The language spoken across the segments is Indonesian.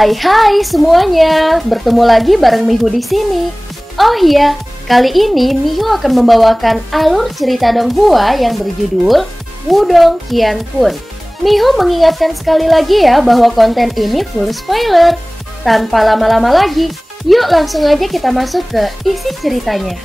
Hai semuanya, bertemu lagi bareng Mihu di sini. Oh iya, kali ini Mihu akan membawakan alur cerita Donghua yang berjudul Wudong Qiankun. Mihu mengingatkan sekali lagi ya bahwa konten ini full spoiler. Tanpa lama-lama lagi, yuk langsung aja kita masuk ke isi ceritanya.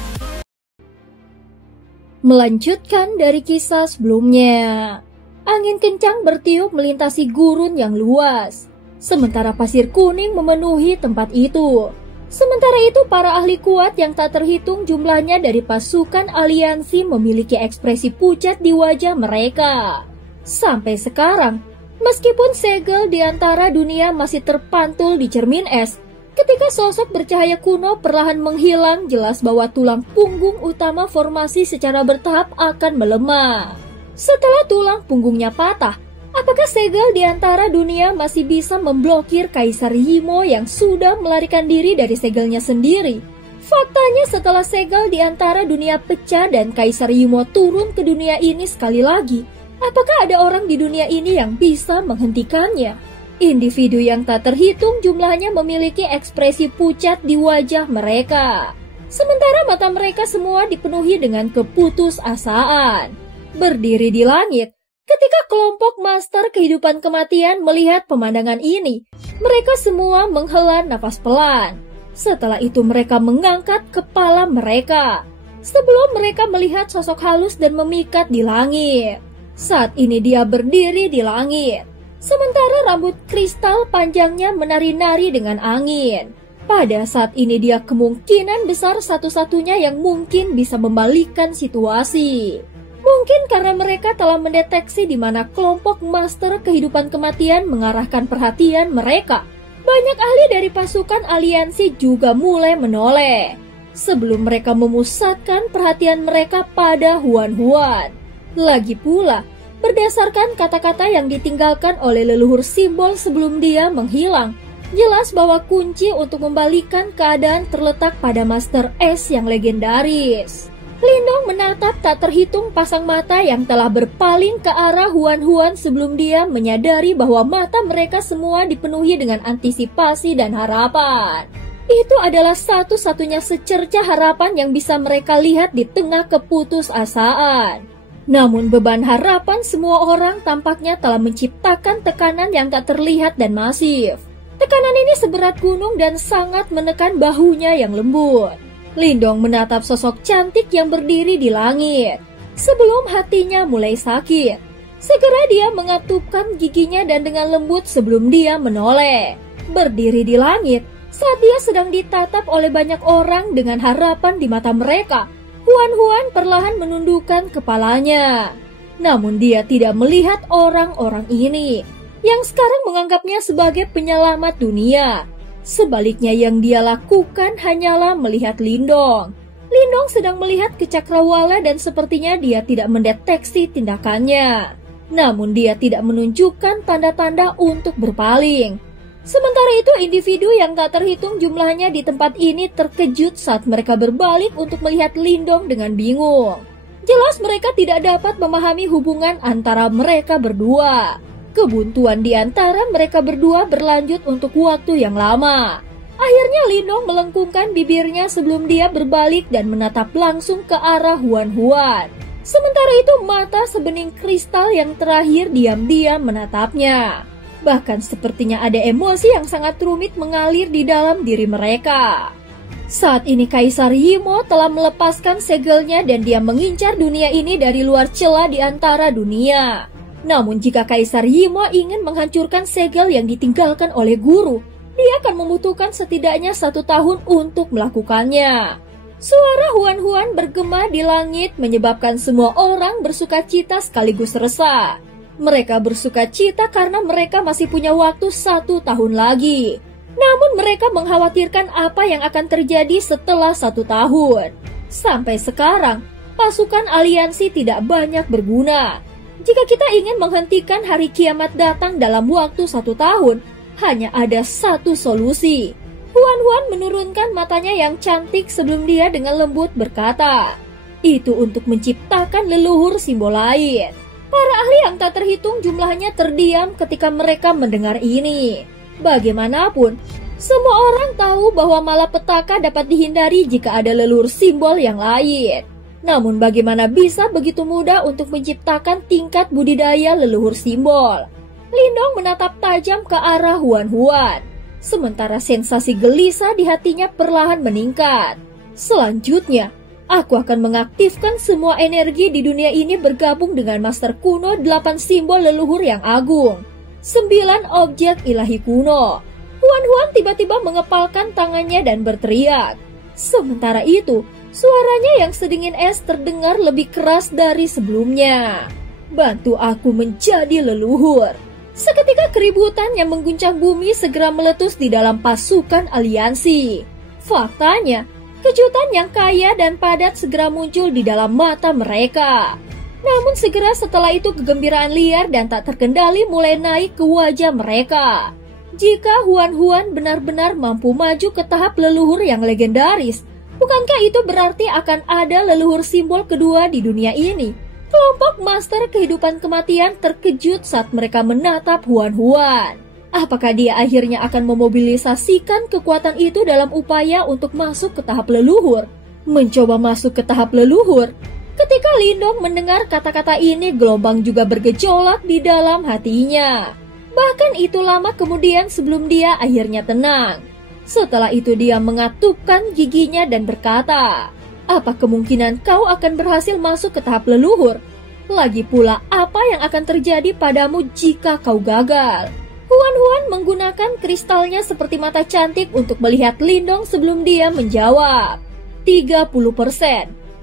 Melanjutkan dari kisah sebelumnya, angin kencang bertiup melintasi gurun yang luas. Sementara pasir kuning memenuhi tempat itu. Sementara itu para ahli kuat yang tak terhitung jumlahnya dari pasukan aliansi memiliki ekspresi pucat di wajah mereka. Sampai sekarang, meskipun segel di antara dunia masih terpantul di cermin es, ketika sosok bercahaya kuno perlahan menghilang, jelas bahwa tulang punggung utama formasi secara bertahap akan melemah. Setelah tulang punggungnya patah, apakah segel di antara dunia masih bisa memblokir Kaisar Yimo yang sudah melarikan diri dari segelnya sendiri? Faktanya setelah segel di antara dunia pecah dan Kaisar Yimo turun ke dunia ini sekali lagi, apakah ada orang di dunia ini yang bisa menghentikannya? Individu yang tak terhitung jumlahnya memiliki ekspresi pucat di wajah mereka. Sementara mata mereka semua dipenuhi dengan keputusasaan. Berdiri di langit, ketika kelompok master kehidupan kematian melihat pemandangan ini, mereka semua menghela nafas pelan. Setelah itu mereka mengangkat kepala mereka, sebelum mereka melihat sosok halus dan memikat di langit. Saat ini dia berdiri di langit, sementara rambut kristal panjangnya menari-nari dengan angin. Pada saat ini dia kemungkinan besar satu-satunya yang mungkin bisa membalikkan situasi. Mungkin karena mereka telah mendeteksi di mana kelompok master kehidupan kematian mengarahkan perhatian mereka. Banyak ahli dari pasukan aliansi juga mulai menoleh sebelum mereka memusatkan perhatian mereka pada Huan-Huan. Lagi pula, berdasarkan kata-kata yang ditinggalkan oleh leluhur simbol sebelum dia menghilang, jelas bahwa kunci untuk membalikkan keadaan terletak pada Master S yang legendaris. Lindong menatap tak terhitung pasang mata yang telah berpaling ke arah Huan-Huan sebelum dia menyadari bahwa mata mereka semua dipenuhi dengan antisipasi dan harapan. Itu adalah satu-satunya secercah harapan yang bisa mereka lihat di tengah keputusasaan. Namun beban harapan semua orang tampaknya telah menciptakan tekanan yang tak terlihat dan masif. Tekanan ini seberat gunung dan sangat menekan bahunya yang lembut. Lindong menatap sosok cantik yang berdiri di langit, sebelum hatinya mulai sakit. Segera dia mengatupkan giginya dan dengan lembut sebelum dia menoleh. Berdiri di langit, saat dia sedang ditatap oleh banyak orang dengan harapan di mata mereka, Huan-Huan perlahan menundukkan kepalanya. Namun dia tidak melihat orang-orang ini, yang sekarang menganggapnya sebagai penyelamat dunia. Sebaliknya yang dia lakukan hanyalah melihat Lindong. Lindong sedang melihat ke cakrawala dan sepertinya dia tidak mendeteksi tindakannya. Namun dia tidak menunjukkan tanda-tanda untuk berpaling. Sementara itu individu yang tak terhitung jumlahnya di tempat ini terkejut saat mereka berbalik untuk melihat Lindong dengan bingung. Jelas mereka tidak dapat memahami hubungan antara mereka berdua. Kebuntuan di antara mereka berdua berlanjut untuk waktu yang lama. Akhirnya Lindong melengkungkan bibirnya sebelum dia berbalik dan menatap langsung ke arah Huan-Huan. Sementara itu mata sebening kristal yang terakhir diam-diam menatapnya. Bahkan sepertinya ada emosi yang sangat rumit mengalir di dalam diri mereka. Saat ini Kaisar Yimo telah melepaskan segelnya dan dia mengincar dunia ini dari luar celah di antara dunia. Namun jika Kaisar Yimo ingin menghancurkan segel yang ditinggalkan oleh guru, dia akan membutuhkan setidaknya 1 tahun untuk melakukannya. Suara Huan-Huan bergema di langit menyebabkan semua orang bersukacita sekaligus resah. Mereka bersukacita karena mereka masih punya waktu 1 tahun lagi. Namun mereka mengkhawatirkan apa yang akan terjadi setelah 1 tahun. Sampai sekarang, pasukan aliansi tidak banyak berguna. Jika kita ingin menghentikan hari kiamat datang dalam waktu 1 tahun, hanya ada satu solusi. Huan-Huan menurunkan matanya yang cantik sebelum dia dengan lembut berkata, itu untuk menciptakan leluhur simbol lain. Para ahli yang tak terhitung jumlahnya terdiam ketika mereka mendengar ini. Bagaimanapun, semua orang tahu bahwa malapetaka dapat dihindari jika ada leluhur simbol yang lain. Namun bagaimana bisa begitu mudah untuk menciptakan tingkat budidaya leluhur simbol? Lindong menatap tajam ke arah Huan Huan. Sementara sensasi gelisah di hatinya perlahan meningkat. Selanjutnya, aku akan mengaktifkan semua energi di dunia ini bergabung dengan master kuno 8 simbol leluhur yang agung. 9 objek ilahi kuno. Huan Huan tiba-tiba mengepalkan tangannya dan berteriak. Sementara itu, suaranya yang sedingin es terdengar lebih keras dari sebelumnya. Bantu aku menjadi leluhur. Seketika keributan yang mengguncang bumi segera meletus di dalam pasukan aliansi. Faktanya, kejutan yang kaya dan padat segera muncul di dalam mata mereka. Namun segera setelah itu kegembiraan liar dan tak terkendali mulai naik ke wajah mereka. Jika Huan Huan benar-benar mampu maju ke tahap leluhur yang legendaris, bukankah itu berarti akan ada leluhur simbol kedua di dunia ini? Kelompok master kehidupan kematian terkejut saat mereka menatap Huan Huan. Apakah dia akhirnya akan memobilisasikan kekuatan itu dalam upaya untuk masuk ke tahap leluhur? Mencoba masuk ke tahap leluhur? Ketika Lindong mendengar kata-kata ini, gelombang juga bergejolak di dalam hatinya. Bahkan itu lama kemudian sebelum dia akhirnya tenang. Setelah itu dia mengatupkan giginya dan berkata, apa kemungkinan kau akan berhasil masuk ke tahap leluhur? Lagi pula, apa yang akan terjadi padamu jika kau gagal? Huan Huan menggunakan kristalnya seperti mata cantik untuk melihat Lindong sebelum dia menjawab. 30%.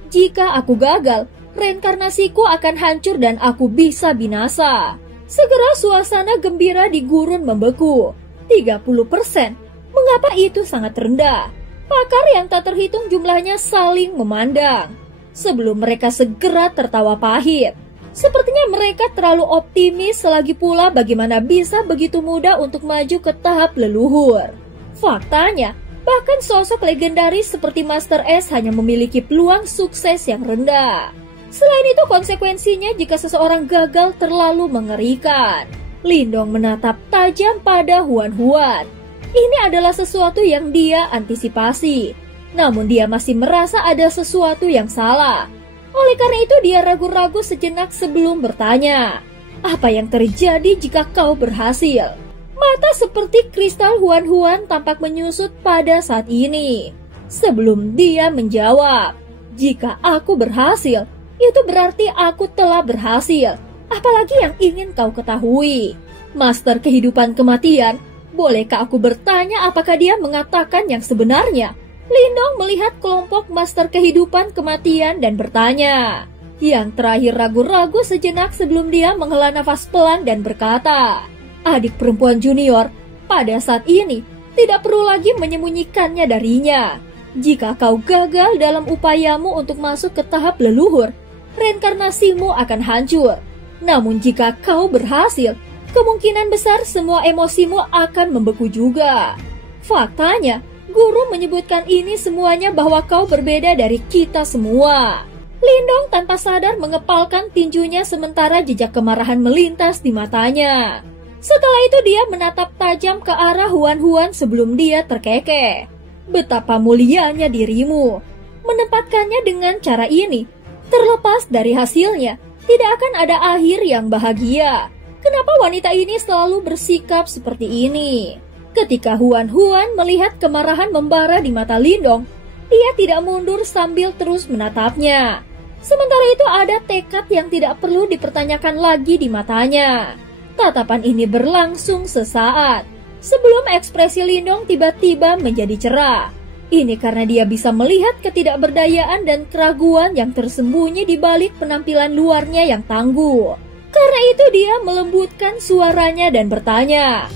Jika aku gagal, reinkarnasiku akan hancur dan aku bisa binasa. Segera suasana gembira di gurun membeku. 30%. Mengapa itu sangat rendah? Pakar yang tak terhitung jumlahnya saling memandang. Sebelum mereka segera tertawa pahit. Sepertinya mereka terlalu optimis, selagi pula bagaimana bisa begitu mudah untuk maju ke tahap leluhur. Faktanya, bahkan sosok legendaris seperti Master S hanya memiliki peluang sukses yang rendah. Selain itu konsekuensinya jika seseorang gagal terlalu mengerikan. Lindong menatap tajam pada Huan Huan. Ini adalah sesuatu yang dia antisipasi. Namun dia masih merasa ada sesuatu yang salah. Oleh karena itu dia ragu-ragu sejenak sebelum bertanya, apa yang terjadi jika kau berhasil? Mata seperti kristal Huan Huan tampak menyusut pada saat ini. Sebelum dia menjawab, jika aku berhasil, itu berarti aku telah berhasil. Apalagi yang ingin kau ketahui? Master kehidupan kematian, bolehkah aku bertanya apakah dia mengatakan yang sebenarnya? Lindong melihat kelompok master kehidupan kematian dan bertanya. Yang terakhir ragu-ragu sejenak sebelum dia menghela nafas pelan dan berkata, adik perempuan junior, pada saat ini tidak perlu lagi menyembunyikannya darinya. Jika kau gagal dalam upayamu untuk masuk ke tahap leluhur, reinkarnasimu akan hancur. Namun jika kau berhasil, kemungkinan besar semua emosimu akan membeku juga. Faktanya, guru menyebutkan ini semuanya bahwa kau berbeda dari kita semua. Lindong tanpa sadar mengepalkan tinjunya sementara jejak kemarahan melintas di matanya. Setelah itu dia menatap tajam ke arah Huan Huan sebelum dia terkekeh. Betapa mulianya dirimu. Menempatkannya dengan cara ini, terlepas dari hasilnya, tidak akan ada akhir yang bahagia. Kenapa wanita ini selalu bersikap seperti ini? Ketika Huan Huan melihat kemarahan membara di mata Lindong, dia tidak mundur sambil terus menatapnya. Sementara itu ada tekad yang tidak perlu dipertanyakan lagi di matanya. Tatapan ini berlangsung sesaat, sebelum ekspresi Lindong tiba-tiba menjadi cerah. Ini karena dia bisa melihat ketidakberdayaan dan keraguan yang tersembunyi di balik penampilan luarnya yang tangguh. Karena itu dia melembutkan suaranya dan bertanya,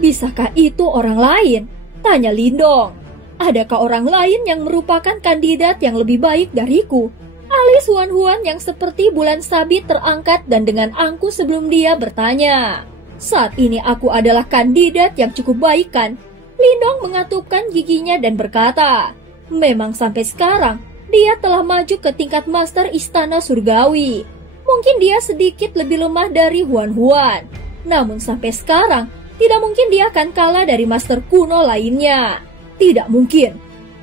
bisakah itu orang lain? Tanya Lindong. Adakah orang lain yang merupakan kandidat yang lebih baik dariku? Alis Huan Huan yang seperti bulan sabit terangkat dan dengan angkuh sebelum dia bertanya. Saat ini aku adalah kandidat yang cukup baik kan? Lindong mengatupkan giginya dan berkata, memang sampai sekarang dia telah maju ke tingkat master istana surgawi. Mungkin dia sedikit lebih lemah dari Huan Huan. Namun sampai sekarang Tidak mungkin dia akan kalah dari master kuno lainnya. Tidak mungkin.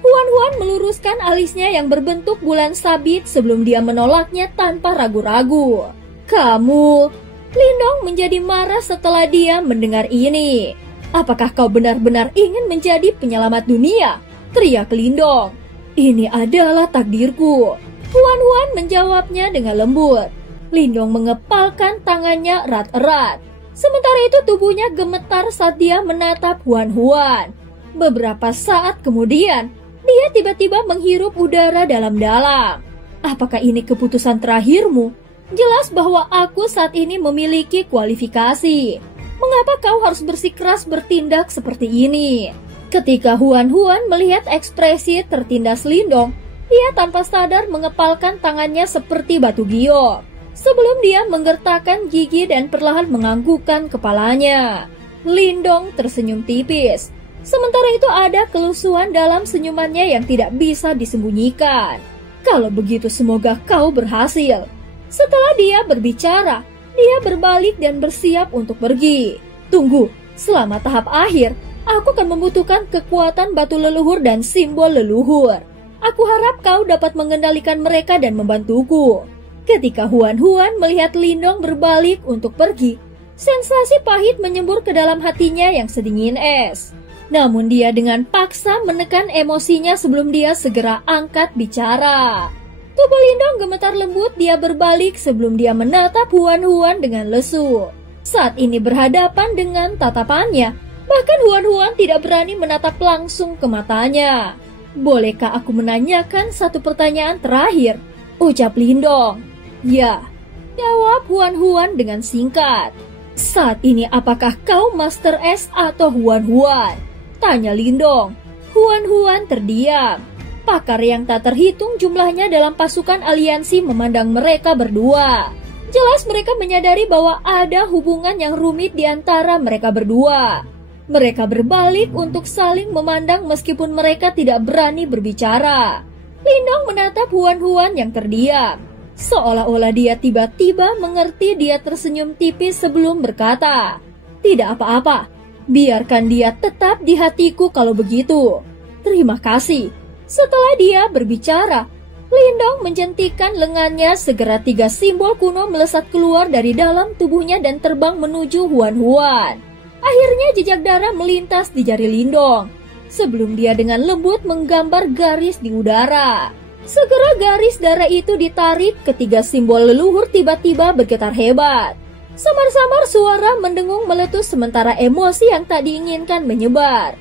Huan meluruskan alisnya yang berbentuk bulan sabit sebelum dia menolaknya tanpa ragu-ragu. Kamu... Lindong menjadi marah setelah dia mendengar ini. Apakah kau benar-benar ingin menjadi penyelamat dunia? Teriak Lindong. Ini adalah takdirku. Huan menjawabnya dengan lembut. Lindong mengepalkan tangannya erat-erat. Sementara itu tubuhnya gemetar saat dia menatap Huan. Beberapa saat kemudian, dia tiba-tiba menghirup udara dalam-dalam. Apakah ini keputusan terakhirmu? Jelas bahwa aku saat ini memiliki kualifikasi. Mengapa kau harus bersikeras bertindak seperti ini? Ketika Huan melihat ekspresi tertindas Lindong, dia tanpa sadar mengepalkan tangannya seperti batu giok. Sebelum dia menggertakkan gigi dan perlahan menganggukkan kepalanya. Lindong tersenyum tipis. Sementara itu ada kelusuan dalam senyumannya yang tidak bisa disembunyikan. Kalau begitu semoga kau berhasil. Setelah dia berbicara, dia berbalik dan bersiap untuk pergi. Tunggu, selama tahap akhir, aku akan membutuhkan kekuatan batu leluhur dan simbol leluhur. Aku harap kau dapat mengendalikan mereka dan membantuku. Ketika Huan melihat Lindong berbalik untuk pergi, sensasi pahit menyembur ke dalam hatinya yang sedingin es. Namun dia dengan paksa menekan emosinya sebelum dia segera angkat bicara. Tubuh Lindong gemetar lembut, dia berbalik sebelum dia menatap Huan dengan lesu. Saat ini berhadapan dengan tatapannya, bahkan Huan tidak berani menatap langsung ke matanya. Bolehkah aku menanyakan satu pertanyaan terakhir? Ucap Lindong. Ya, jawab Huan dengan singkat. Saat ini apakah kau Master S atau Huan? Tanya Lindong. Huan terdiam. Pakar yang tak terhitung jumlahnya dalam pasukan aliansi memandang mereka berdua. Jelas mereka menyadari bahwa ada hubungan yang rumit di antara mereka berdua. Mereka berbalik untuk saling memandang meskipun mereka tidak berani berbicara. Lindong menatap Huan yang terdiam. Seolah-olah dia tiba-tiba mengerti. Dia tersenyum tipis sebelum berkata, "Tidak apa-apa, biarkan dia tetap di hatiku kalau begitu. Terima kasih." Setelah dia berbicara, Lindong menjentikan lengannya, segera 3 simbol kuno melesat keluar dari dalam tubuhnya dan terbang menuju Huan. Akhirnya jejak darah melintas di jari Lindong, sebelum dia dengan lembut menggambar garis di udara. Segera garis darah itu ditarik, ketiga simbol leluhur tiba-tiba bergetar hebat. Samar-samar suara mendengung meletus sementara emosi yang tak diinginkan menyebar.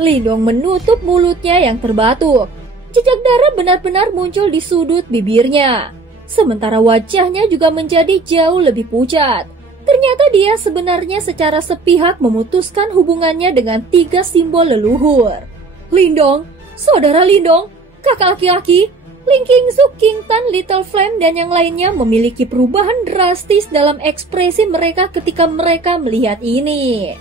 Lindong menutup mulutnya yang terbatuk. Jejak darah benar-benar muncul di sudut bibirnya. Sementara wajahnya juga menjadi jauh lebih pucat. Ternyata dia sebenarnya secara sepihak memutuskan hubungannya dengan 3 simbol leluhur. Lindong, saudara Lindong, kakak laki-laki, Ling Qingzu, King Tan, Little Flame, dan yang lainnya memiliki perubahan drastis dalam ekspresi mereka ketika mereka melihat ini.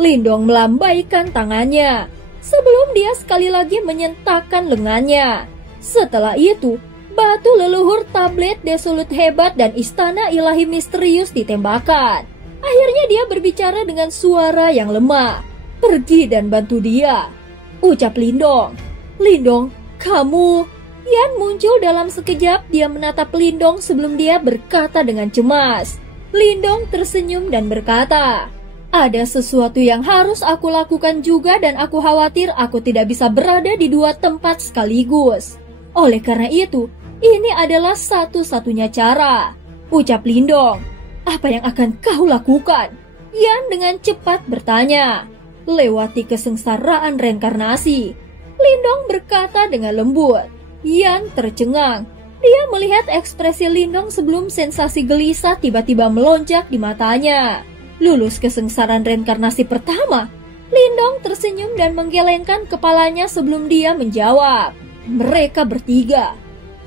Lindong melambaikan tangannya sebelum dia sekali lagi menyentakkan lengannya. Setelah itu, batu leluhur, tablet desolut hebat, dan istana ilahi misterius ditembakkan. Akhirnya dia berbicara dengan suara yang lemah. Pergi dan bantu dia, ucap Lindong. Lindong, kamu... Yan muncul dalam sekejap. Dia menatap Lindong sebelum dia berkata dengan cemas. Lindong tersenyum dan berkata, ada sesuatu yang harus aku lakukan juga dan aku khawatir aku tidak bisa berada di 2 tempat sekaligus. Oleh karena itu, ini adalah satu-satunya cara, ucap Lindong. Apa yang akan kau lakukan? Yan dengan cepat bertanya. Lewati kesengsaraan reinkarnasi, Lindong berkata dengan lembut. Yan tercengang. Dia melihat ekspresi Lindong sebelum sensasi gelisah tiba-tiba melonjak di matanya. Lulus kesengsaraan reinkarnasi pertama, Lindong tersenyum dan menggelengkan kepalanya sebelum dia menjawab. Mereka bertiga.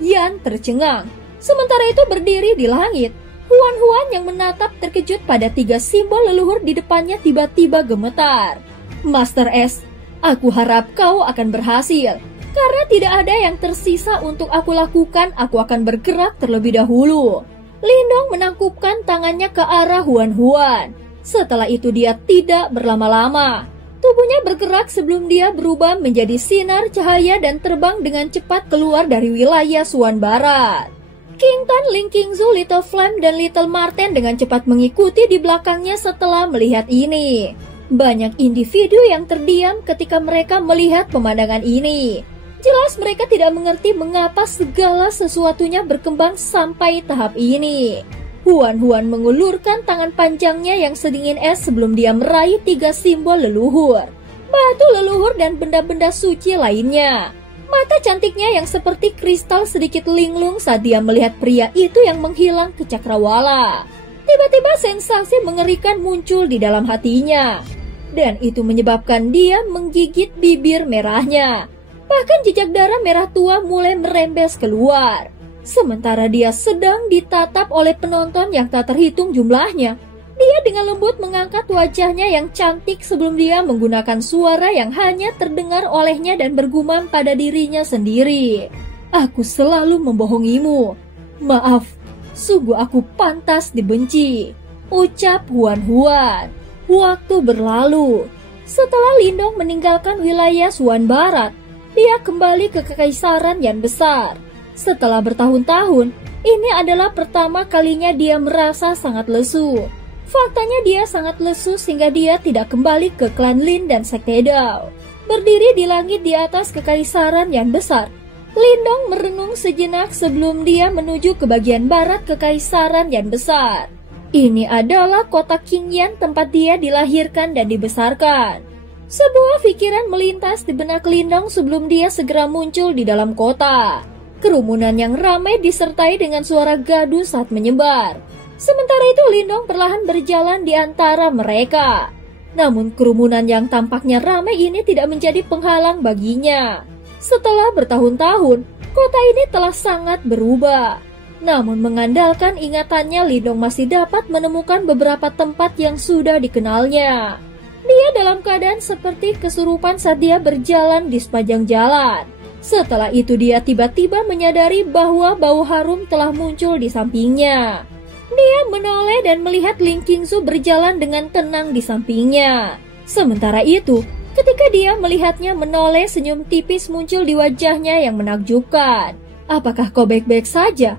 Yan tercengang. Sementara itu berdiri di langit, Huan yang menatap terkejut pada 3 simbol leluhur di depannya tiba-tiba gemetar. Master S, aku harap kau akan berhasil. Karena tidak ada yang tersisa untuk aku lakukan, aku akan bergerak terlebih dahulu. Lindong menangkupkan tangannya ke arah Huan. Setelah itu dia tidak berlama-lama. Tubuhnya bergerak sebelum dia berubah menjadi sinar cahaya dan terbang dengan cepat keluar dari wilayah Suan Barat. King Tan, Ling Qingzu, Little Flame, dan Little Marten dengan cepat mengikuti di belakangnya setelah melihat ini. Banyak individu yang terdiam ketika mereka melihat pemandangan ini. Jelas mereka tidak mengerti mengapa segala sesuatunya berkembang sampai tahap ini. Huan mengulurkan tangan panjangnya yang sedingin es sebelum dia meraih 3 simbol leluhur, batu leluhur dan benda-benda suci lainnya. Mata cantiknya yang seperti kristal sedikit linglung saat dia melihat pria itu yang menghilang ke cakrawala. Tiba-tiba sensasi mengerikan muncul di dalam hatinya, dan itu menyebabkan dia menggigit bibir merahnya. Bahkan jejak darah merah tua mulai merembes keluar. Sementara dia sedang ditatap oleh penonton yang tak terhitung jumlahnya, dia dengan lembut mengangkat wajahnya yang cantik sebelum dia menggunakan suara yang hanya terdengar olehnya dan bergumam pada dirinya sendiri. Aku selalu membohongimu. Maaf, sungguh aku pantas dibenci, ucap Huan. Waktu berlalu. Setelah Lindong meninggalkan wilayah Suan Barat, dia kembali ke Kekaisaran Yan Besar. Setelah bertahun-tahun, ini adalah pertama kalinya dia merasa sangat lesu. Faktanya dia sangat lesu sehingga dia tidak kembali ke klan Lin dan Sekte Dao. Berdiri di langit di atas Kekaisaran Yan Besar, Lindong merenung sejenak sebelum dia menuju ke bagian barat Kekaisaran Yan Besar. Ini adalah kota Qingyan tempat dia dilahirkan dan dibesarkan. Sebuah pikiran melintas di benak Lindong sebelum dia segera muncul di dalam kota. Kerumunan yang ramai disertai dengan suara gaduh saat menyebar. Sementara itu Lindong perlahan berjalan di antara mereka. Namun kerumunan yang tampaknya ramai ini tidak menjadi penghalang baginya. Setelah bertahun-tahun, kota ini telah sangat berubah. Namun mengandalkan ingatannya, Lindong masih dapat menemukan beberapa tempat yang sudah dikenalnya. Dia dalam keadaan seperti kesurupan saat dia berjalan di sepanjang jalan. Setelah itu dia tiba-tiba menyadari bahwa bau harum telah muncul di sampingnya. Dia menoleh dan melihat Ling Qingzu berjalan dengan tenang di sampingnya. Sementara itu, ketika dia melihatnya menoleh, senyum tipis muncul di wajahnya yang menakjubkan. Apakah kau baik-baik saja?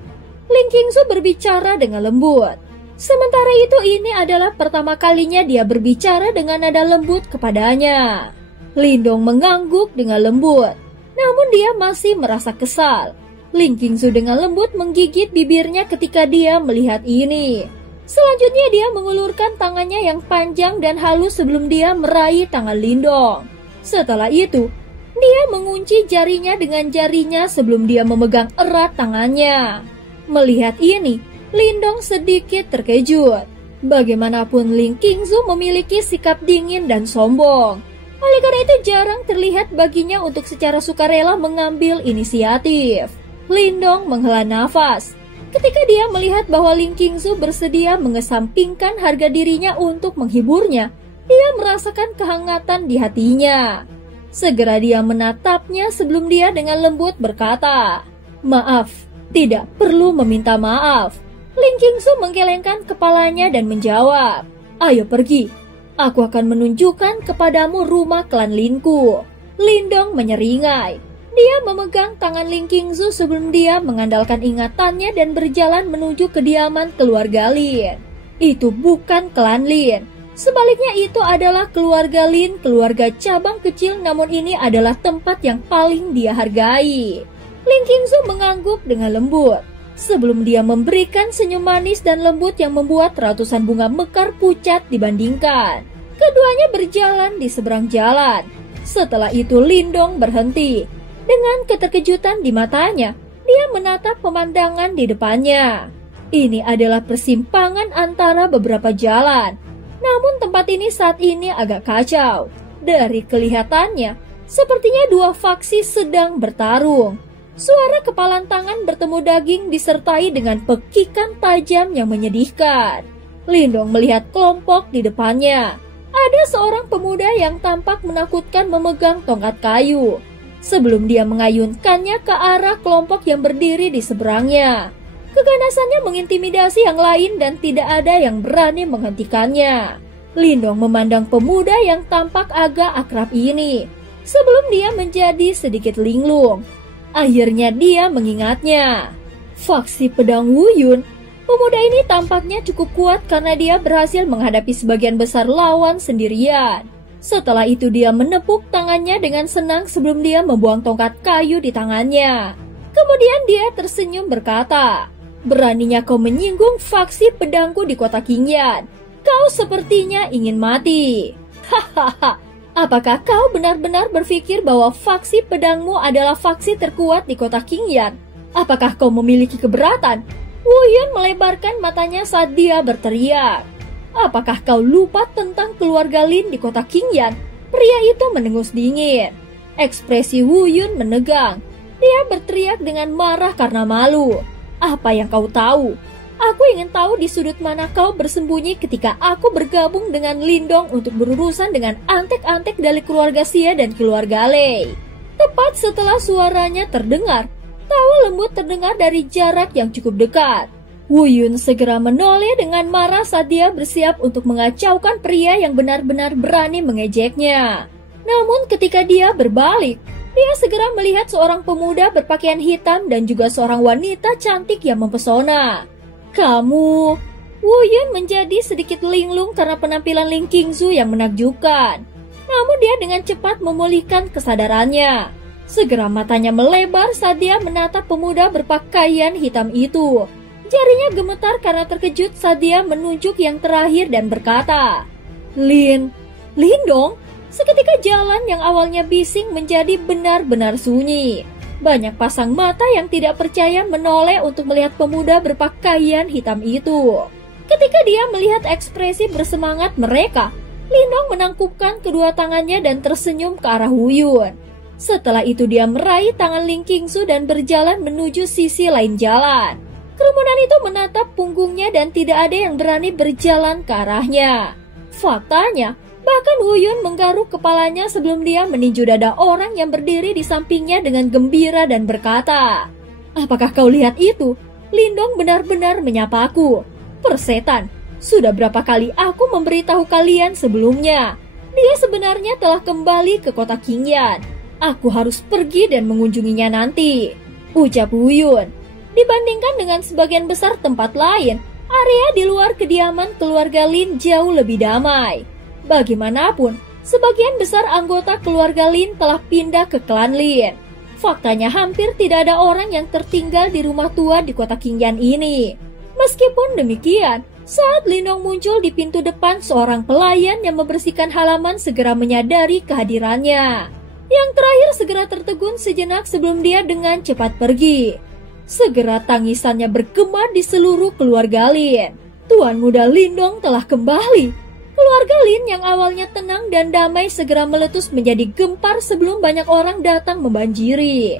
Ling Qingzu berbicara dengan lembut. Sementara itu ini adalah pertama kalinya dia berbicara dengan nada lembut kepadanya. Lindong mengangguk dengan lembut. Namun dia masih merasa kesal. Ling Qingzu dengan lembut menggigit bibirnya ketika dia melihat ini. Selanjutnya dia mengulurkan tangannya yang panjang dan halus sebelum dia meraih tangan Lindong. Setelah itu, dia mengunci jarinya dengan jarinya sebelum dia memegang erat tangannya. Melihat ini, Lindong sedikit terkejut. Bagaimanapun Ling Qingzu memiliki sikap dingin dan sombong. Oleh karena itu jarang terlihat baginya untuk secara sukarela mengambil inisiatif. Lindong menghela nafas. Ketika dia melihat bahwa Ling Qingzu bersedia mengesampingkan harga dirinya untuk menghiburnya, dia merasakan kehangatan di hatinya. Segera dia menatapnya sebelum dia dengan lembut berkata, "Maaf, tidak perlu meminta maaf." Ling Qingzu menggelengkan kepalanya dan menjawab, "Ayo pergi. Aku akan menunjukkan kepadamu rumah klan Linku." Lindong menyeringai. Dia memegang tangan Ling Qingzu sebelum dia mengandalkan ingatannya dan berjalan menuju kediaman keluarga Lin. Itu bukan klan Lin. Sebaliknya itu adalah keluarga Lin, keluarga cabang kecil, namun ini adalah tempat yang paling dia hargai. Ling Qingzu mengangguk dengan lembut sebelum dia memberikan senyum manis dan lembut yang membuat ratusan bunga mekar pucat dibandingkan. Keduanya berjalan di seberang jalan. Setelah itu Lindong berhenti. Dengan keterkejutan di matanya, dia menatap pemandangan di depannya. Ini adalah persimpangan antara beberapa jalan. Namun tempat ini saat ini agak kacau. Dari kelihatannya, sepertinya dua faksi sedang bertarung. Suara kepalan tangan bertemu daging disertai dengan pekikan tajam yang menyedihkan. Lindong melihat kelompok di depannya. Ada seorang pemuda yang tampak menakutkan memegang tongkat kayu. Sebelum dia mengayunkannya ke arah kelompok yang berdiri di seberangnya. Keganasannya mengintimidasi yang lain dan tidak ada yang berani menghentikannya. Lindong memandang pemuda yang tampak agak akrab ini sebelum dia menjadi sedikit linglung. Akhirnya dia mengingatnya. Faksi pedang Wuyun. Pemuda ini tampaknya cukup kuat karena dia berhasil menghadapi sebagian besar lawan sendirian. Setelah itu dia menepuk tangannya dengan senang sebelum dia membuang tongkat kayu di tangannya. Kemudian dia tersenyum berkata, "Beraninya kau menyinggung faksi pedangku di kota Qingyan. Kau sepertinya ingin mati." Hahaha. Apakah kau benar-benar berpikir bahwa faksi pedangmu adalah faksi terkuat di kota Qingyan? Apakah kau memiliki keberatan? Wuyun melebarkan matanya saat dia berteriak. Apakah kau lupa tentang keluarga Lin di kota Qingyan? Pria itu mendengus dingin. Ekspresi Wuyun menegang. Dia berteriak dengan marah karena malu. Apa yang kau tahu? Aku ingin tahu di sudut mana kau bersembunyi ketika aku bergabung dengan Lindong untuk berurusan dengan antek-antek dari keluarga Xie dan keluarga Lei. Tepat setelah suaranya terdengar, tawa lembut terdengar dari jarak yang cukup dekat. Wuyun segera menoleh dengan marah saat dia bersiap untuk mengacaukan pria yang benar-benar berani mengejeknya. Namun ketika dia berbalik, dia segera melihat seorang pemuda berpakaian hitam dan juga seorang wanita cantik yang mempesona. "Kamu..." Wuyun menjadi sedikit linglung karena penampilan Ling Qingzu yang menakjubkan. Namun dia dengan cepat memulihkan kesadarannya. Segera matanya melebar saat dia menatap pemuda berpakaian hitam itu. Jarinya gemetar karena terkejut saat dia menunjuk yang terakhir dan berkata, Lindong." Seketika jalan yang awalnya bising menjadi benar-benar sunyi. Banyak pasang mata yang tidak percaya menoleh untuk melihat pemuda berpakaian hitam itu. Ketika dia melihat ekspresi bersemangat mereka, Lindong menangkupkan kedua tangannya dan tersenyum ke arah Wuyun. Setelah itu dia meraih tangan Ling Qingzu dan berjalan menuju sisi lain jalan. Kerumunan itu menatap punggungnya dan tidak ada yang berani berjalan ke arahnya. Faktanya, bahkan Wuyun menggaruk kepalanya sebelum dia meninju dada orang yang berdiri di sampingnya dengan gembira dan berkata, "Apakah kau lihat itu? Lindong benar-benar menyapaku. Persetan, sudah berapa kali aku memberitahu kalian sebelumnya. Dia sebenarnya telah kembali ke kota Qingyan. Aku harus pergi dan mengunjunginya nanti," ucap Wuyun. Dibandingkan dengan sebagian besar tempat lain, area di luar kediaman keluarga Lin jauh lebih damai. Bagaimanapun, sebagian besar anggota keluarga Lin telah pindah ke klan Lin. Faktanya hampir tidak ada orang yang tertinggal di rumah tua di kota Qingyan ini. Meskipun demikian, saat Lindong muncul di pintu depan, seorang pelayan yang membersihkan halaman segera menyadari kehadirannya. Yang terakhir segera tertegun sejenak sebelum dia dengan cepat pergi. Segera tangisannya bergema di seluruh keluarga Lin. Tuan muda Lindong telah kembali. Keluarga Lin yang awalnya tenang dan damai segera meletus menjadi gempar sebelum banyak orang datang membanjiri.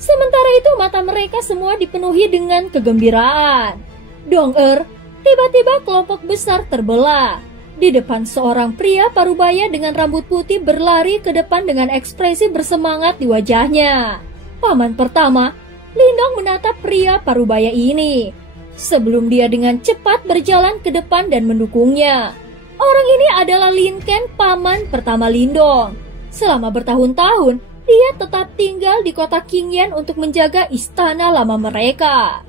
Sementara itu mata mereka semua dipenuhi dengan kegembiraan. Dong-er, tiba-tiba kelompok besar terbelah. Di depan seorang pria parubaya dengan rambut putih berlari ke depan dengan ekspresi bersemangat di wajahnya. Paman pertama, Lindong menatap pria parubaya ini. Sebelum dia dengan cepat berjalan ke depan dan mendukungnya. Orang ini adalah Lin Ken, paman pertama Lindong. Selama bertahun-tahun, dia tetap tinggal di kota Qingyan untuk menjaga istana lama mereka.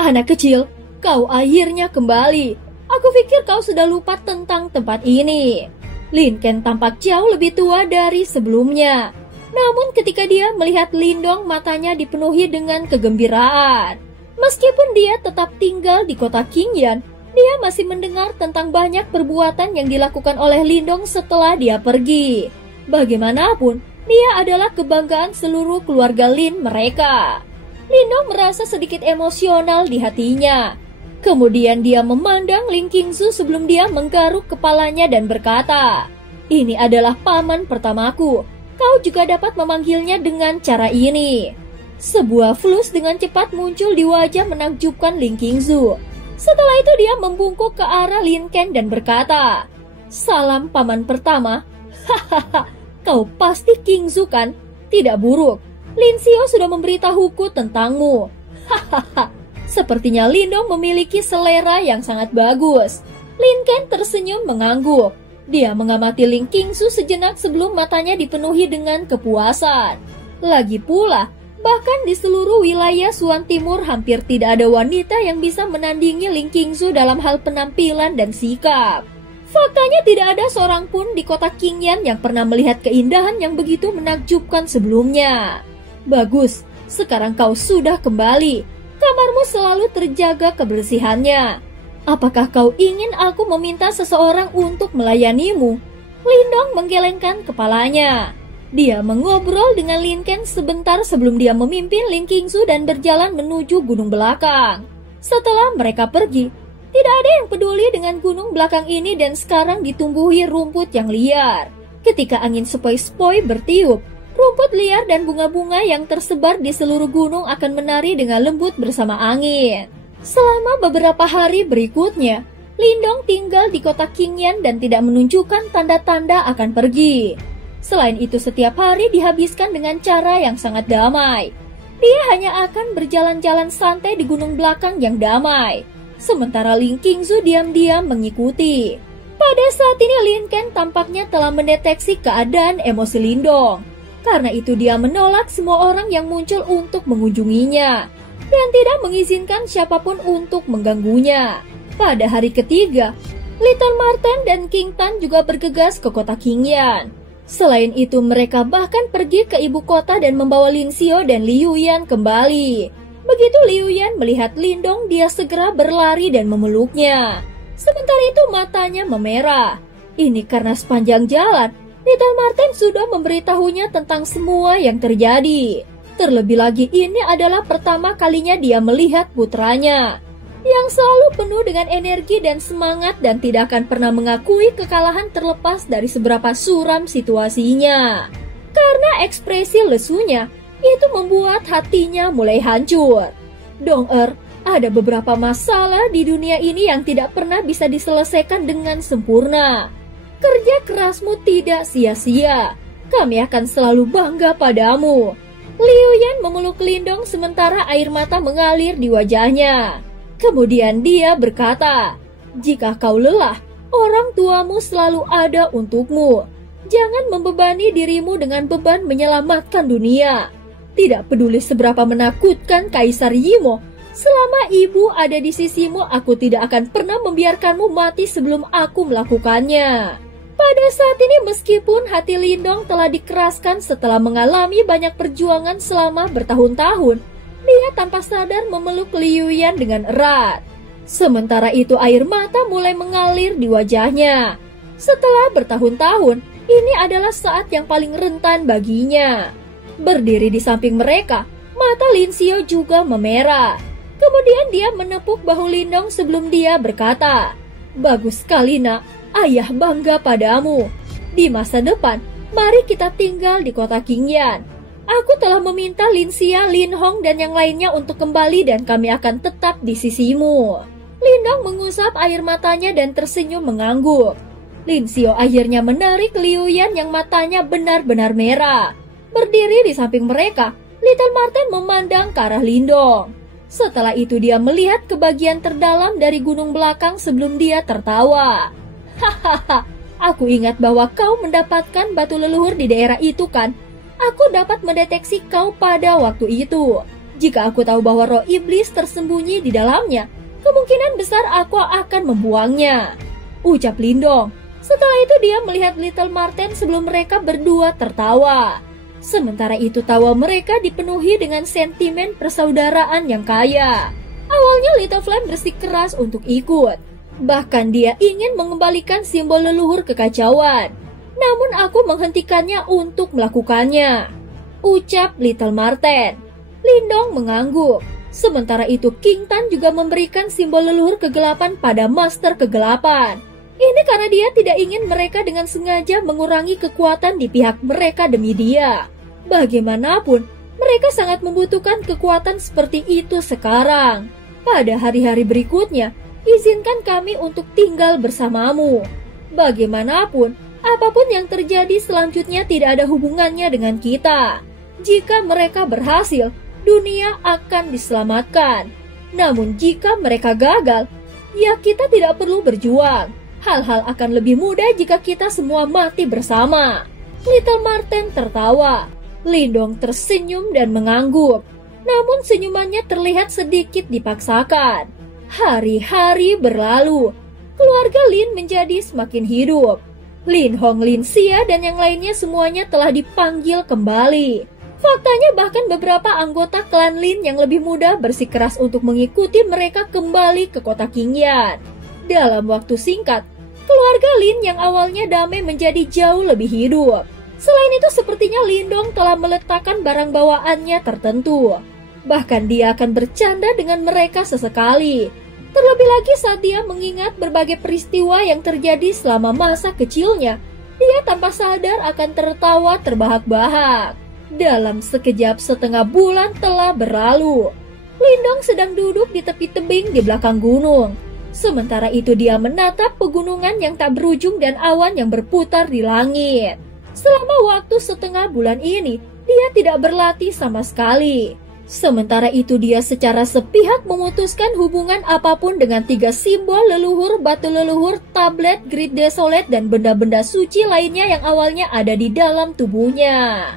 "Anak kecil, kau akhirnya kembali. Aku pikir kau sudah lupa tentang tempat ini." Lin Ken tampak jauh lebih tua dari sebelumnya. Namun ketika dia melihat Lindong, matanya dipenuhi dengan kegembiraan. Meskipun dia tetap tinggal di kota Qingyan, dia masih mendengar tentang banyak perbuatan yang dilakukan oleh Lindong setelah dia pergi. Bagaimanapun, dia adalah kebanggaan seluruh keluarga Lin mereka. Lindong merasa sedikit emosional di hatinya. Kemudian dia memandang Ling Qingzu sebelum dia menggaruk kepalanya dan berkata, "Ini adalah paman pertamaku. Kau juga dapat memanggilnya dengan cara ini." Sebuah flus dengan cepat muncul di wajah menakjubkan Ling Qingzu. Setelah itu dia membungkuk ke arah Lin Ken dan berkata, "Salam paman pertama." "Hahaha, kau pasti Qingzu kan? Tidak buruk. Lin Xiao sudah memberitahuku tentangmu." "Hahaha, sepertinya Lindong memiliki selera yang sangat bagus." Lin Ken tersenyum mengangguk. Dia mengamati Ling Qingsu sejenak sebelum matanya dipenuhi dengan kepuasan. Lagi pula, bahkan di seluruh wilayah Suan Timur hampir tidak ada wanita yang bisa menandingi Ling Qingsu dalam hal penampilan dan sikap. Faktanya tidak ada seorang pun di kota Qingyan yang pernah melihat keindahan yang begitu menakjubkan sebelumnya. Bagus, sekarang kau sudah kembali. Kamarmu selalu terjaga kebersihannya. Apakah kau ingin aku meminta seseorang untuk melayanimu? Lindong menggelengkan kepalanya. Dia mengobrol dengan Lin Ken sebentar sebelum dia memimpin Ling Qingsu dan berjalan menuju gunung belakang. Setelah mereka pergi, tidak ada yang peduli dengan gunung belakang ini dan sekarang ditumbuhi rumput yang liar. Ketika angin sepoi-sepoi bertiup, rumput liar dan bunga-bunga yang tersebar di seluruh gunung akan menari dengan lembut bersama angin. Selama beberapa hari berikutnya, Lindong tinggal di kota Qingyan dan tidak menunjukkan tanda-tanda akan pergi. Selain itu, setiap hari dihabiskan dengan cara yang sangat damai. Dia hanya akan berjalan-jalan santai di gunung belakang yang damai. Sementara Ling Qingsu diam-diam mengikuti. Pada saat ini Lin Ken tampaknya telah mendeteksi keadaan emosi Lindong. Karena itu dia menolak semua orang yang muncul untuk mengunjunginya dan tidak mengizinkan siapapun untuk mengganggunya. Pada hari ketiga, Little Marten dan King Tan juga bergegas ke kota Qingyan. Selain itu, mereka bahkan pergi ke ibu kota dan membawa Lin Xiao dan Liu Yan kembali. Begitu Liu Yan melihat Lindong, dia segera berlari dan memeluknya. Sementara itu matanya memerah. Ini karena sepanjang jalan, Little Marten sudah memberitahunya tentang semua yang terjadi. Terlebih lagi ini adalah pertama kalinya dia melihat putranya, yang selalu penuh dengan energi dan semangat dan tidak akan pernah mengakui kekalahan terlepas dari seberapa suram situasinya. Karena ekspresi lesunya, itu membuat hatinya mulai hancur. Dong-er, ada beberapa masalah di dunia ini yang tidak pernah bisa diselesaikan dengan sempurna. Kerja kerasmu tidak sia-sia. Kami akan selalu bangga padamu. Liu Yan memeluk Lindong sementara air mata mengalir di wajahnya. Kemudian dia berkata, "Jika kau lelah, orang tuamu selalu ada untukmu. Jangan membebani dirimu dengan beban menyelamatkan dunia. Tidak peduli seberapa menakutkan Kaisar Yimo, selama ibu ada di sisimu, aku tidak akan pernah membiarkanmu mati sebelum aku melakukannya." Pada saat ini meskipun hati Lindong telah dikeraskan setelah mengalami banyak perjuangan selama bertahun-tahun, dia tanpa sadar memeluk Liu Yan dengan erat. Sementara itu air mata mulai mengalir di wajahnya. Setelah bertahun-tahun, ini adalah saat yang paling rentan baginya. Berdiri di samping mereka, mata Lin Xiao juga memerah. Kemudian dia menepuk bahu Lindong sebelum dia berkata, "Bagus sekali nak. Ayah bangga padamu. Di masa depan, mari kita tinggal di kota Qingyan. Aku telah meminta Lin Xia, Lin Hong, dan yang lainnya untuk kembali dan kami akan tetap di sisimu." Lindong mengusap air matanya dan tersenyum mengangguk. Lin Xiao akhirnya menarik Liu Yan yang matanya benar-benar merah. Berdiri di samping mereka, Little Marten memandang ke arah Lindong. Setelah itu dia melihat ke bagian terdalam dari gunung belakang sebelum dia tertawa. "Hahaha, aku ingat bahwa kau mendapatkan batu leluhur di daerah itu kan? Aku dapat mendeteksi kau pada waktu itu. Jika aku tahu bahwa roh iblis tersembunyi di dalamnya, kemungkinan besar aku akan membuangnya," ucap Lindong. Setelah itu dia melihat Little Marten sebelum mereka berdua tertawa. Sementara itu tawa mereka dipenuhi dengan sentimen persaudaraan yang kaya. Awalnya Little Flame bersikeras untuk ikut. Bahkan dia ingin mengembalikan simbol leluhur kekacauan. Namun aku menghentikannya untuk melakukannya, ucap Little Marten. Lindong mengangguk. Sementara itu King Tan juga memberikan simbol leluhur kegelapan pada Master Kegelapan. Ini karena dia tidak ingin mereka dengan sengaja mengurangi kekuatan di pihak mereka demi dia. Bagaimanapun, mereka sangat membutuhkan kekuatan seperti itu sekarang. Pada hari-hari berikutnya, izinkan kami untuk tinggal bersamamu. Bagaimanapun, apapun yang terjadi selanjutnya tidak ada hubungannya dengan kita. Jika mereka berhasil, dunia akan diselamatkan. Namun jika mereka gagal, ya kita tidak perlu berjuang. Hal-hal akan lebih mudah jika kita semua mati bersama. Little Marten tertawa. Lindong tersenyum dan mengangguk. Namun senyumannya terlihat sedikit dipaksakan. Hari-hari berlalu. Keluarga Lin menjadi semakin hidup. Lin Hong, Lin Xia, dan yang lainnya semuanya telah dipanggil kembali. Faktanya bahkan beberapa anggota klan Lin yang lebih muda bersikeras untuk mengikuti mereka kembali ke kota Qingyan. Dalam waktu singkat, keluarga Lin yang awalnya damai menjadi jauh lebih hidup. Selain itu sepertinya Lindong telah meletakkan barang bawaannya tertentu. Bahkan dia akan bercanda dengan mereka sesekali. Terlebih lagi saat dia mengingat berbagai peristiwa yang terjadi selama masa kecilnya, dia tanpa sadar akan tertawa terbahak-bahak. Dalam sekejap setengah bulan telah berlalu. Lindong sedang duduk di tepi tebing di belakang gunung. Sementara itu dia menatap pegunungan yang tak berujung dan awan yang berputar di langit. Selama waktu setengah bulan ini, dia tidak berlatih sama sekali. Sementara itu dia secara sepihak memutuskan hubungan apapun dengan 3 simbol leluhur, batu leluhur, tablet, grid desolate, dan benda-benda suci lainnya yang awalnya ada di dalam tubuhnya.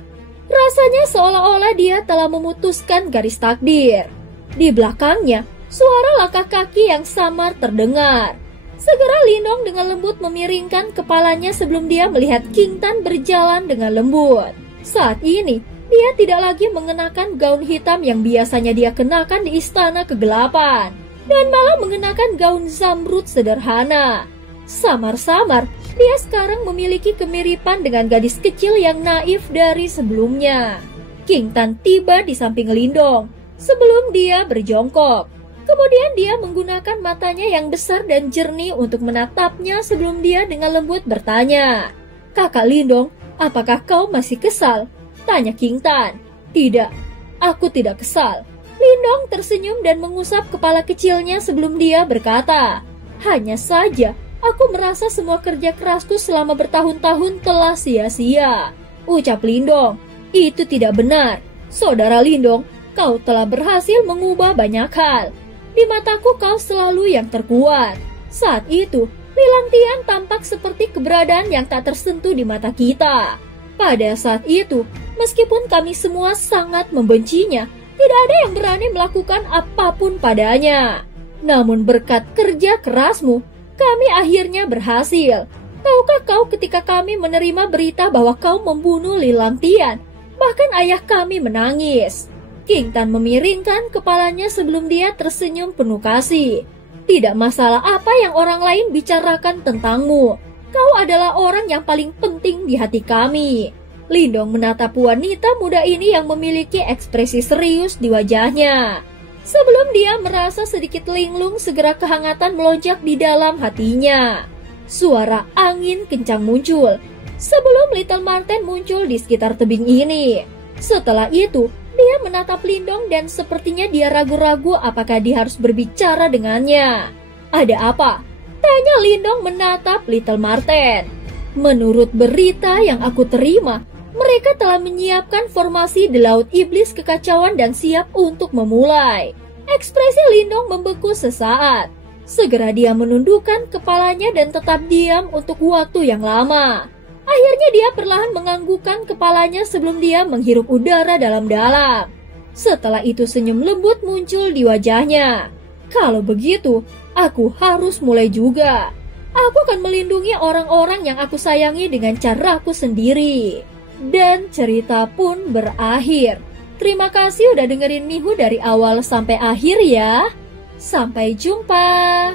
Rasanya seolah-olah dia telah memutuskan garis takdir. Di belakangnya, suara langkah kaki yang samar terdengar. Segera Lindong dengan lembut memiringkan kepalanya sebelum dia melihat King Tan berjalan dengan lembut. Saat ini, dia tidak lagi mengenakan gaun hitam yang biasanya dia kenakan di istana kegelapan, dan malah mengenakan gaun zamrud sederhana. Samar-samar, dia sekarang memiliki kemiripan dengan gadis kecil yang naif dari sebelumnya. King Tan tiba di samping Lindong sebelum dia berjongkok. Kemudian dia menggunakan matanya yang besar dan jernih untuk menatapnya sebelum dia dengan lembut bertanya, "Kakak Lindong, apakah kau masih kesal?" tanya King Tan. "Tidak, aku tidak kesal." Lindong tersenyum dan mengusap kepala kecilnya sebelum dia berkata, "Hanya saja, aku merasa semua kerja kerasku selama bertahun-tahun telah sia-sia." Ucap Lindong, "Itu tidak benar. Saudara Lindong, kau telah berhasil mengubah banyak hal. Di mataku kau selalu yang terkuat." Saat itu, Lilang Tian tampak seperti keberadaan yang tak tersentuh di mata kita. Pada saat itu, meskipun kami semua sangat membencinya, tidak ada yang berani melakukan apapun padanya. Namun berkat kerja kerasmu, kami akhirnya berhasil. Tahukah kau ketika kami menerima berita bahwa kau membunuh Lilang Tian, bahkan ayah kami menangis. King Tan memiringkan kepalanya sebelum dia tersenyum penuh kasih. "Tidak masalah apa yang orang lain bicarakan tentangmu. Kau adalah orang yang paling penting di hati kami." Lindong menatap wanita muda ini yang memiliki ekspresi serius di wajahnya. Sebelum dia merasa sedikit linglung, segera kehangatan melonjak di dalam hatinya. Suara angin kencang muncul sebelum Little Marten muncul di sekitar tebing ini. Setelah itu, dia menatap Lindong dan sepertinya dia ragu-ragu apakah dia harus berbicara dengannya. "Ada apa?" tanya Lindong menatap Little Marten. "Menurut berita yang aku terima, mereka telah menyiapkan formasi di Laut Iblis Kekacauan dan siap untuk memulai." Ekspresi Lindong membeku sesaat. Segera dia menundukkan kepalanya dan tetap diam untuk waktu yang lama. Akhirnya dia perlahan menganggukkan kepalanya sebelum dia menghirup udara dalam-dalam. Setelah itu senyum lembut muncul di wajahnya. "Kalau begitu, aku harus mulai juga. Aku akan melindungi orang-orang yang aku sayangi dengan caraku sendiri." Dan cerita pun berakhir. Terima kasih udah dengerin Mihu dari awal sampai akhir ya. Sampai jumpa.